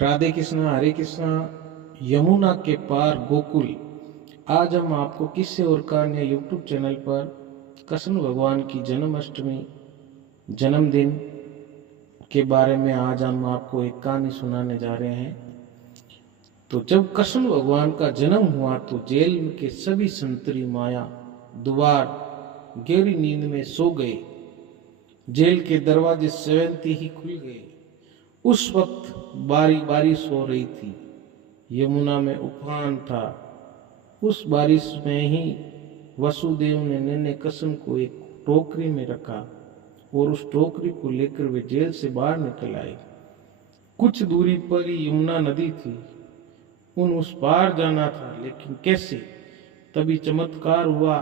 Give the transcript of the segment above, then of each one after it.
राधे कृष्णा हरे कृष्णा। यमुना के पार गोकुल। आज हम आपको किस्से और कहानियाँ यूट्यूब चैनल पर कृष्ण भगवान की जन्माष्टमी जन्मदिन के बारे में आज हम आपको एक कहानी सुनाने जा रहे हैं। तो जब कृष्ण भगवान का जन्म हुआ तो जेल के सभी संतरी माया द्वार गहरी नींद में सो गए। जेल के दरवाजे स्वयंती ही खुल गए। उस वक्त बारिश हो रही थी। यमुना में उफान था। उस बारिश में ही वसुदेव ने नन्हे कृष्ण को एक टोकरी में रखा और उस टोकरी को लेकर वे जेल से बाहर निकल आए। कुछ दूरी पर ही यमुना नदी थी। उस पार जाना था, लेकिन कैसे? तभी चमत्कार हुआ।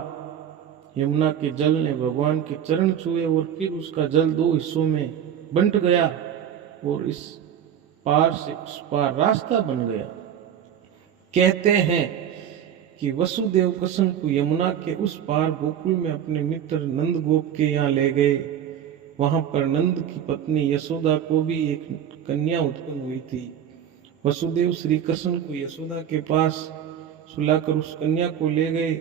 यमुना के जल ने भगवान के चरण छुए और फिर उसका जल दो हिस्सों में बंट गया और इस पार से उस पार रास्ता बन गया। कहते हैं कि वसुदेव कृष्ण को यमुना के उस पार गोकुल में अपने मित्र नंद गोप के यहाँ ले गए। वहां पर नंद की पत्नी यशोदा को भी एक कन्या उत्पन्न हुई थी। वसुदेव श्री कृष्ण को यशोदा के पास सुलाकर उस कन्या को ले गए।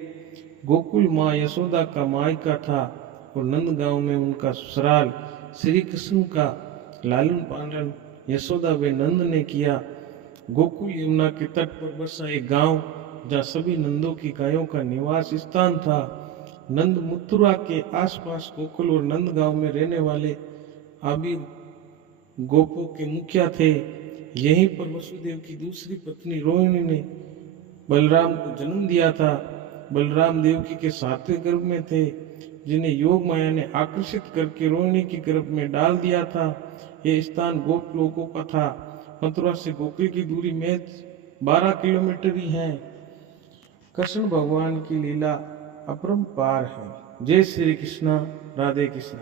गोकुल माँ यशोदा का मायका था और नंद गांव में उनका ससुराल। श्री कृष्ण का लालन पालन यशोदा व नंद ने किया। गोकुल यमुना के तट पर बसा एक गांव जहाँ सभी नंदों की गायों का निवास स्थान था। नंद मथुरा के आसपास गोकुल और नंद गांव में रहने वाले आबिर गोपों के मुखिया थे। यहीं पर वसुदेव की दूसरी पत्नी रोहिणी ने बलराम को जन्म दिया था। बलराम देवकी के सातवें गर्भ में थे, जिन्हें योग माया ने आकर्षित करके रोहिणी की गर्भ में डाल दिया था। यह स्थान गोप लोगों का था। मथुरा से गोकुल की दूरी महज 12 किलोमीटर ही है। कृष्ण भगवान की लीला अपरंपार है। जय श्री कृष्णा। राधे कृष्णा।